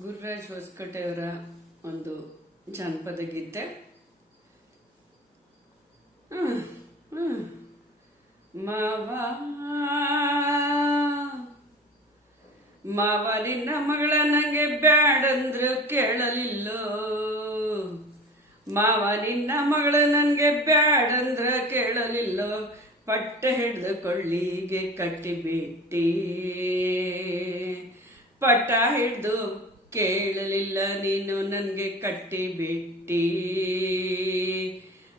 ಗುರುರಾಜ್ ಹೊಸಕೋಟೆಯವರ ಒಂದು ಜಾನಪದ ಗೀತೆ. ಮಾವ ನಿನ್ನ ಮಗಳ ನಂಗೆ ಬ್ಯಾಡಂದ್ರು ಕೇಳಲಿಲ್ಲೋ, ಮಾವ ನಿನ್ನ ಮಗಳ ನನಗೆ ಬ್ಯಾಡಂದ್ರ ಕೇಳಲಿಲ್ಲೋ, ಪಟ್ಟ ಹಿಡ್ದು ಕೊಳ್ಳಿಗೆ ಕಟ್ಟಿಬಿಟ್ಟಿ, ಪಟ್ಟ ಹಿಡ್ದು ಕೇಳಲಿಲ್ಲ ನೀನು ನನಗೆ ಕಟ್ಟಿಬಿಟ್ಟಿ.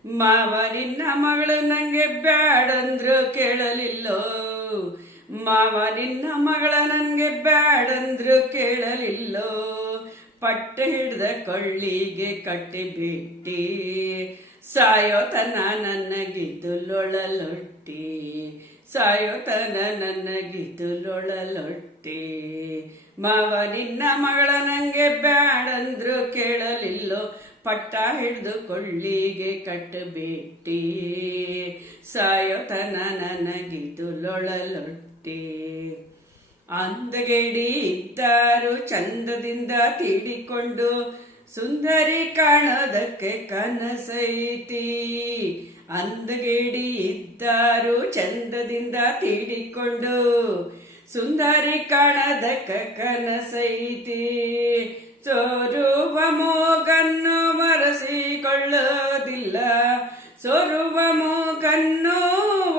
ಮಾವ ನಿನ್ನ ಮಗಳು ನಂಗೆ ಬ್ಯಾಡಂದ್ರು ಕೇಳಲಿಲ್ಲೋ, ಮಾವ ನಿನ್ನ ಮಗಳ ನನಗೆ ಬ್ಯಾಡಂದ್ರು ಕೇಳಲಿಲ್ಲೋ, ಪಟ್ಟ ಹಿಡ್ದ ಕೊಳ್ಳಿಗೆ ಕಟ್ಟಿಬಿಟ್ಟಿ. ಸಾಯೋತನ ನನಗಿದು ಲೊಳಲೊಟ್ಟಿ, ಸಾಯೋತನ ನನಗಿದು ಲೊಳಲೊಟ್ಟಿ. ಮಾವ ನಿನ್ನ ಮಗಳ ನಂಗೆ ಬ್ಯಾಡಂದ್ರು ಕೇಳಲಿಲ್ಲೋ, ಪಟ್ಟ ಹಿಡ್ದು ಕೊಳ್ಳಿಗೆ ಕಟ್ಟಬಿಟ್ಟಿ. ಸಾಯೋತನ ನನಗಿದು ಲೊಳಲೊಟ್ಟಿ. ಅಂದಗೆಡಿ ಇದ್ದಾರು ಚಂದದಿಂದ ತೀಡಿಕೊಂಡು, ಸುಂದರಿ ಕಾಣೋದಕ್ಕೆ ಕನಸೈತಿ. ಅಂದಗೆಡಿ ಇದ್ದಾರು ಚಂದದಿಂದ ತೀಡಿಕೊಂಡು, ಸುಂದರಿ ಕಾಣೋದಕ್ಕೆ ಕನಸೈತಿ. ಸೋರುವ ಮೂಗನ್ನು ಒರೆಸಿಕೊಳ್ಳೋದಿಲ್ಲ, ಸೋರುವ ಮೂಗನ್ನು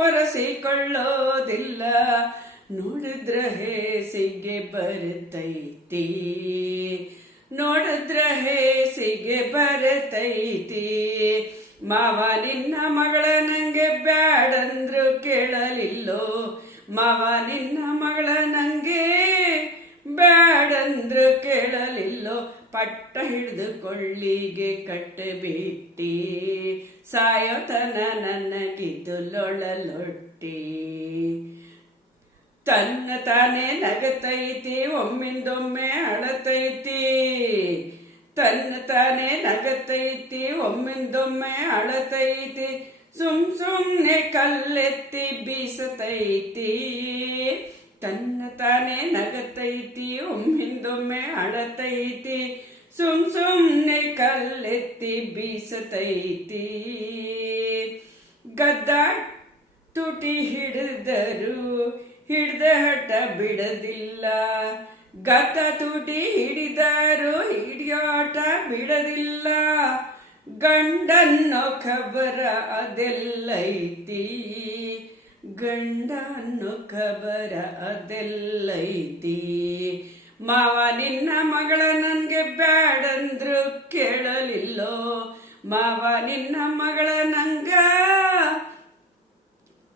ಒರೆಸಿಕೊಳ್ಳೋದಿಲ್ಲ. ನೋಡಿದ್ರೆ ಹೇಸಿಗೆ ಬರ್ತೈತಿ, ನೋಡಿದ್ರೆ ಹೇಸಿಗೆ ಬರ್ತೈತಿ. ಮಾವ ನಿನ್ನ ಮಗಳ ನಂಗೆ ಬ್ಯಾಡಂದ್ರು ಕೇಳಲಿಲ್ಲೋ, ಮಾವ ನಿನ್ನ ಮಗಳ ನಂಗೆ ಬ್ಯಾಡಂದ್ರು ಕೇಳಲಿಲ್ಲೋ, ಪಟ್ಟ ಹಿಡಿದು ಕೊಳ್ಳಿಗೆ ಕಟ್ಟಬಿಟ್ಟಿ. ಸಾಯೋತನ ನನಗಿದು ಲೊಳಲೊಟ್ಟಿ. ತನ್ನ ತಾನೇ ನಗತೈತಿ, ಒಮ್ಮಿಂದೊಮ್ಮೆ ಅಳತೈತಿ. ತನ್ನ ತಾನೇ ನಗತೈತಿ, ಒಮ್ಮಿಂದೊಮ್ಮೆ ಅಳತೈತಿ. ಸುಮ್ನೆ ಕಲ್ಲೆತ್ತಿ ಬೀಸತೈತಿ. ತನ್ನ ತಾನೇ ನಗತೈತಿ, ಒಮ್ಮಿಂದೊಮ್ಮೆ ಅಳತೈತಿ. ಸುಮ್ನೆ ಕಲ್ಲೆತ್ತಿ ಬೀಸತೈತಿ. ಗದ್ದ ತುಟಿ ಹಿಡಿದರು ಹಿಡ್ದ ಹಠ ಬಿಡದಿಲ್ಲ, ಗದ್ದ ತುಟಿ ಹಿಡಿದರು ಹಿಡಿಯೋಟ ಬಿಡದಿಲ್ಲ. ಗಂಡನ್ನೋ ಖಬರ ಅದೆಲ್ಲೈತಿ, ಗಂಡನ್ನೋ ಖಬರ ಅದೆಲ್ಲೈತಿ. ಮಾವ ನಿನ್ನ ಮಗಳ ನನಗೆ ಬ್ಯಾಡಂದ್ರು ಕೇಳಲಿಲ್ಲೋ, ಮಾವ ನಿನ್ನ ಮಗಳ ನಂಗ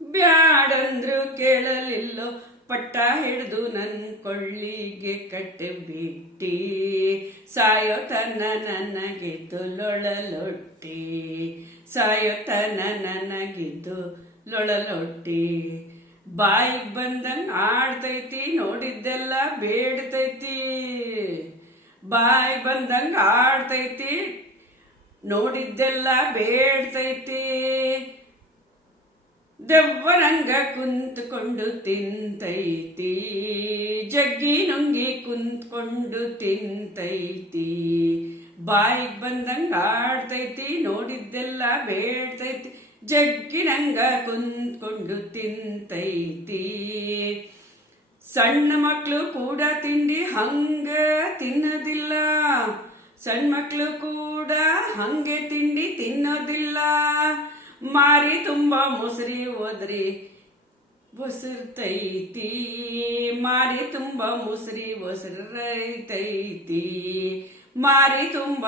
ಬ್ಯಾಡಂದ್ರು ಕೇಳಲಿಲ್ಲೋ, ಪಟ್ಟ ಹಿಡ್ದು ನನ್ನ ಕೊಳ್ಳಿಗೆ ಕಟ್ಟಿಬಿಟ್ಟಿ. ಸಾಯೋತನ ನನಗಿದ್ದು ಲೊಳಲೊಟ್ಟಿ, ಸಾಯೋತನ ನನಗಿದ್ದು ಲೊಳಲೊಟ್ಟಿ. ಬಾಯಿಗೆ ಬಂದಂಗ ಆಡ್ತೈತಿ, ನೋಡಿದ್ದೆಲ್ಲ ಬೇಡ್ತೈತಿ. ಬಾಯಿಗೆ ಬಂದಂಗ ಆಡ್ತೈತಿ, ನೋಡಿದ್ದೆಲ್ಲ ಬೇಡ್ತೈತಿ. ದೆವ್ವರಂಗ ಕುಂತ್ಕೊಂಡು ತಿಂತೈತಿ, ಜಗ್ಗಿ ನುಂಗಿ ಕುಂತ್ಕೊಂಡು ತಿಂತೈತಿ. ಬಾಯಿಗೆ ಬಂದಂಗ ಆಡ್ತೈತಿ, ನೋಡಿದ್ದೆಲ್ಲ ಬೇಡ್ತೈತಿ. ಜಗ್ಗಿನಂಗ ಕುಂತ್ಕೊಂಡು ತಿಂತೈತಿ. ಸಣ್ಣ ಮಕ್ಕಳು ಕೂಡ ತಿಂಡಿ ಹಂಗ ತಿನ್ನೋದಿಲ್ಲ, ಸಣ್ಣ ಮಕ್ಕಳು ಕೂಡ ಹಂಗೆ ತಿಂಡಿ ತಿನ್ನೋದಿಲ್ಲ. ಮಾರಿ ತುಂಬ ಮೊಸರಿ ಹೋದ್ರಿ ಒಸರ್ತೈತಿ, ಮಾರಿ ತುಂಬ ಮೊಸರಿ ಒಸರೈತೈತಿ. ಮಾರಿ ತುಂಬ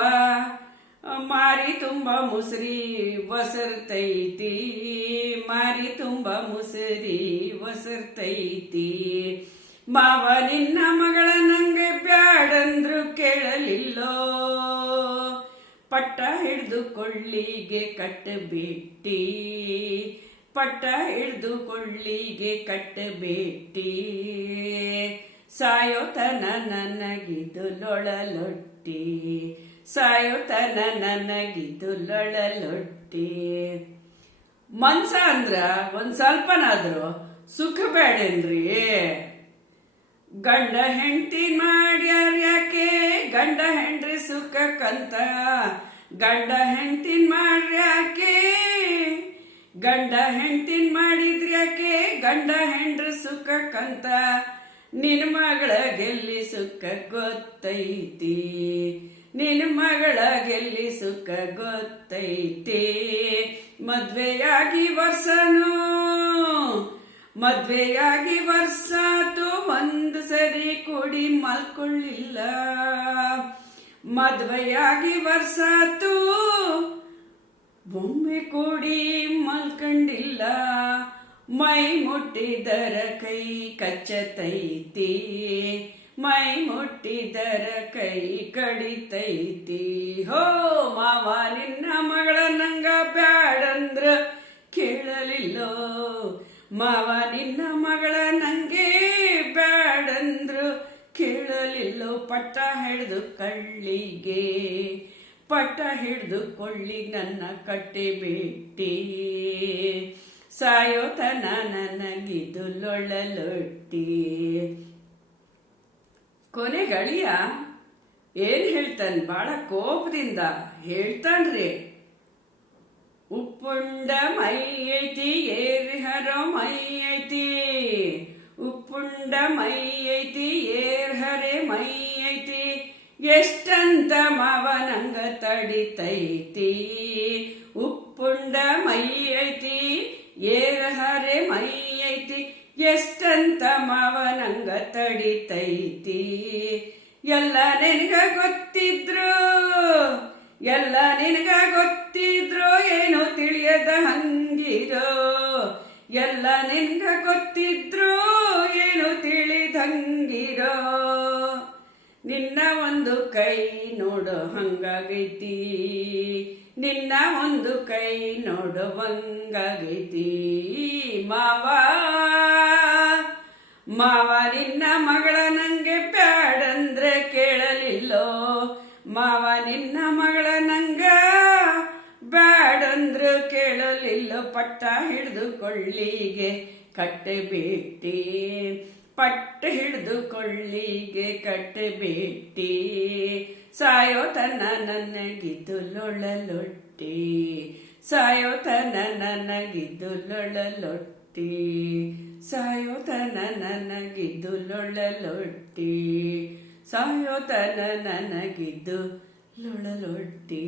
ಮೊಸರಿ ಒಸರ್ತೈತಿ, ಮಾರಿ ತುಂಬ ಮೊಸರಿ ಒಸರ್ತೈತಿ. ಮಾವ ನಿನ್ನ ಮಗಳ ನಂಗೆ ಬ್ಯಾಡಂದ್ರು ಕೇಳಲಿಲ್ಲೋ, ಪಟ್ಟ ಹಿಡ್ದು ಕೊಳ್ಳಿಗೆ ಕಟ್ಟಬಿಟ್ಟಿ. ಪಟ್ಟ ಹಿಡ್ದು ಕೊಳ್ಳಿಗೆ ಕಟ್ಟಬಿಟ್ಟಿ. ಸಾಯೋತನ ನನಗಿದು ಲೊಳಲೊಟ್ಟಿ, ಸಾಯೋತನ ನನಗಿದು ಲೊಳಲೊಟ್ಟಿ. ಮನ್ಸ ಅಂದ್ರ ಒಂದ್ ಸ್ವಲ್ಪನಾದ್ರು ಸುಖ ಬೇಡೇನ್ರಿ. ಗಂಡ ಹೆಂಡತಿ ಮಾಡ್ಯಾರ ಯಾಕೆ ಗಂಡ ಹೆಂಡ್ರಿ ಸುಖಕ್ಕಂತ ಗಂಡ ಹೆಂಡ್ತಿನ್ ಮಾಡ್ರ್ಯಾಕೆ ಗಂಡ ಹೆಂಡ್ತಿನ್ ಮಾಡಿದ್ರ್ಯಾಕೆ ಗಂಡ ಹೆಂಡ್ರ ಸುಖಕ್ಕಂತ ನಿನ್ ಮಗಳ ಗೆಲ್ಲಿ ಸುಖ ಗೊತ್ತೈತಿ ನಿನ್ ಮಗಳ ಗೆಲ್ಲಿ ಸುಖ ಗೊತ್ತೈತಿ ಮದ್ವೆಯಾಗಿ ವರ್ಷಾತು ಒಂದು ಸರಿ ಕೂಡಿ ಮಲ್ಕೊಳ್ಳಿಲ್ಲ ಮದ್ವೆಯಾಗಿ ವರ್ಷಾತು ಒಮ್ಮೆ ಕೂಡಿ ಮಲ್ಕಂಡಿಲ್ಲ ಮೈ ಮುಟ್ಟಿದರ ಕೈ ಕಚ್ಚತೈತಿ ಮೈ ಮುಟ್ಟಿದರ ಕೈ ಕಡಿತೈತಿ ಹೋ ಮಾವ ನಿನ್ನ ಮಗಳ ನಂಗ ಬ್ಯಾಡಂದ್ರ ಕೇಳಲಿಲ್ಲೋ ಮಾವ ನಿನ್ನ ಮಗಳ ನಂಗೆ ಬ್ಯಾಡಂದ್ರು ಕೇಳಲಿಲ್ಲೋ ಪಟ್ಟ ಹಿಡ್ದು ಕಳ್ಳಿಗೆ ಪಟ್ಟ ಹಿಡ್ದು ಕೊಳ್ಳಿಗೆ ನನ್ನ ಕಟ್ಟಿಬಿಟ್ಟಿ ಸಾಯೋತನ ನನಗಿದು ಲೊಳ್ಳಲೊಟ್ಟಿ ಕೊನೆಗಳಿಯ ಏನ್ ಹೇಳ್ತಾನೆ ಬಾಳ ಕೋಪದಿಂದ ಹೇಳ್ತಾನ್ರಿ ಉಪ್ಪುಂಡ ಮೈ ಐತಿ ಏರ್ಹರೋ ಮೈ ಐತಿ ಉಪ್ಪುಂಡ ಮೈ ಐತಿ ಏರ್ಹರೆ ಮೈ ಐತಿ ಎಷ್ಟಂತ ಮಾವನಂಗ ತಡಿತೈತಿ ಉಪ್ಪುಂಡ ಮೈ ಐತಿ ಏರ್ಹರೆ ಮೈ ಐತಿ ಎಷ್ಟಂತ ಮಾವನಂಗ ತಡಿತೈತಿ ಎಲ್ಲ ನಿನಗ ಗೊತ್ತಿದ್ರು ಎಲ್ಲ ನಿನಗ ಗೊತ್ತಿದ್ರು ಏನೋ ತಿಳಿಯದ ಹಂಗಿರೋ ಎಲ್ಲ ನಿನಗ ಗೊತ್ತಿದ್ರು ಏನು ತಿಳಿದಂಗಿರೋ ನಿನ್ನ ಒಂದು ಕೈ ನೋಡೋ ಹಂಗಾಗೈತಿ ನಿನ್ನ ಒಂದು ಕೈ ನೋಡುವಂಗಾಗೈತಿ ಮಾವ ಮಾವ ನಿನ್ನ ಮಗಳ ನಂಗೆ ಬ್ಯಾಡಂದ್ರೆ ಕೇಳಲಿಲ್ಲೋ ಮಾವ ನಿನ್ನ ಮಗಳ ನಂಗ ಬ್ಯಾಡಂದ್ರು ಕೇಳಲಿಲ್ಲೋ ಪಟ್ಟ ಹಿಡಿದು ಕೊಳ್ಳಿಗೆ ಕಟ್ಟೆಬಿಟ್ಟಿ ಪಟ್ಟ ಹಿಡಿದು ಕೊಳ್ಳಿಗೆ ಕಟ್ಟೆಬಿಟ್ಟಿ ಸಾಯೋ ತನ ನನಗಿದ್ದು ಲೊಳ್ಳಲೊಟ್ಟಿ ಸಾಯೋ ತನ ನನಗಿದ್ದು ಲೊಳ್ಳಲೊಟ್ಟಿ ಸಾಯೋ ತನ ನನಗಿದ್ದು ಲೊಳ್ಳಲೊಟ್ಟಿ ಸಾಯೋ ತನ ನನಗಿದ್ದು ಲೊಳ್ಳಲೊಟ್ಟಿ